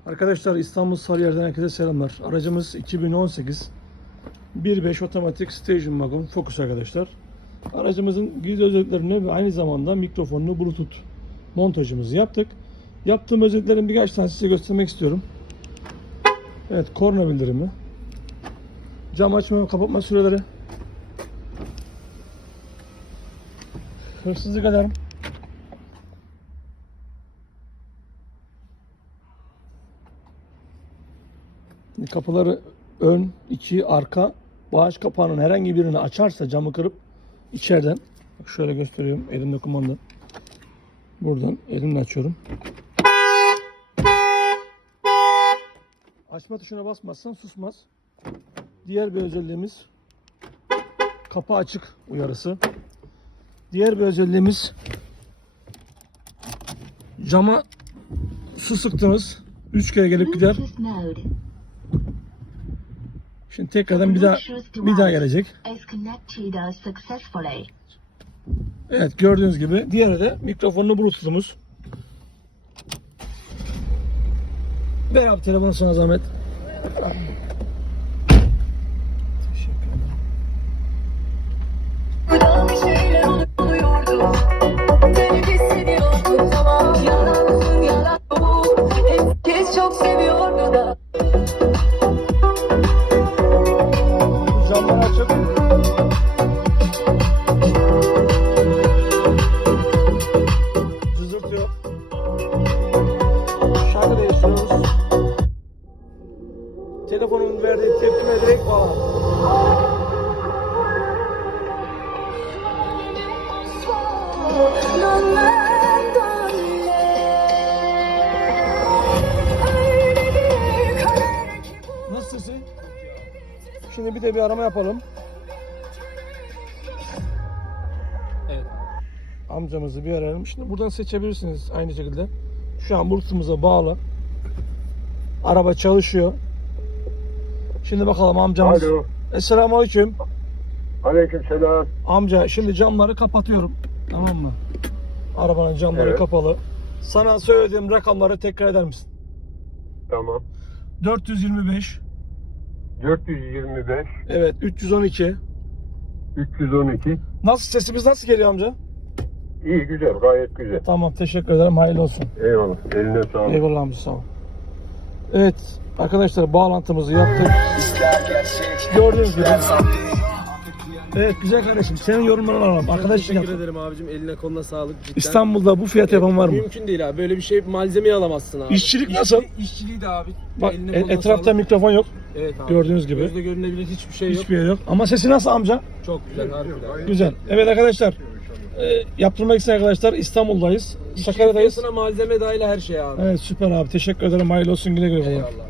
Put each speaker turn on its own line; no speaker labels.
Arkadaşlar İstanbul Sarıyer'den herkese selamlar. Aracımız 2018 1.5 otomatik station wagon Focus arkadaşlar. Aracımızın gizli özelliklerini ve aynı zamanda mikrofonlu Bluetooth montajımızı yaptık. Yaptığım özelliklerin birkaç tanesini size göstermek istiyorum. Evet, korna bildirimi, cam açma ve kapatma süreleri, hırsızlık alarm, kapıları ön, iki, arka, bagaj kapağının herhangi birini açarsa camı kırıp içeriden, bak şöyle gösteriyorum, elimde kumanda, buradan elimle açıyorum. Açma tuşuna basmazsan susmaz. Diğer bir özelliğimiz kapı açık uyarısı. Diğer bir özelliğimiz cama su sıktınız 3 kere gelip gider. Şimdi tekrardan bir daha gelecek. Evet, gördüğünüz gibi diğeri de mikrofonlu Bluetooth'umuz. Ver abi telefonu sana zahmet. Teşekkür ederim.
Bir şeyler oluyordu. Beni hissediyordum ama yalansın yalan bu. Herkes çok seviyordu da.
Camlar açık. Cızırtı yok. Şarkı değiştiriyoruz. Telefonun verdiği tepkime direkt bağlan. Nasıl sesi? Şimdi bir de bir arama yapalım. Evet. Amcamızı bir arayalım. Şimdi buradan seçebilirsiniz aynı şekilde. Şu an Bluetooth'umuza bağlı. Araba çalışıyor. Şimdi bakalım amcamız.
Alo.
Selamünaleyküm.
Aleykümselam.
Amca şimdi camları kapatıyorum. Tamam mı? Arabanın camları
Evet.
kapalı. Sana söylediğim rakamları tekrar eder misin?
Tamam.
425.
425
Evet, 312.
312.
Nasıl, sesimiz nasıl geliyor amca?
İyi, güzel, gayet güzel.
Tamam, teşekkür ederim. Hayırlı olsun.
Eyvallah. Eline sağlık.
Eyvallah amca, sağ ol. Evet arkadaşlar, bağlantımızı yaptık. Gördüğünüz gibi. Evet güzel kardeşim, senin yorumlarını alalım. Arkadaş için
Teşekkür
yaptık.
ederim abicim, eline koluna sağlık cidden.
İstanbul'da bu fiyat yapan var mı?
Mümkün değil abi, böyle bir şey, malzemeyi alamazsın abi.
İşçilik nasıl?
İşçiliği de abi.
Bak
Eline koluna
etrafta
sağlık.
mikrofon yok.
Evet abi.
Gördüğünüz gibi.
Gözle görünebilir hiçbir şey yok.
Hiçbir yer yok. Ama sesi nasıl amca?
Çok güzel, harikulade.
Güzel. Evet arkadaşlar. Yaptırmak isteyen arkadaşlar İstanbul'dayız. Sakarya'dayız.
Fiyatına malzeme dahil her şey abi.
Evet süper abi. Teşekkür ederim. Hayırlı olsun. Güle güle.
Eyvallah.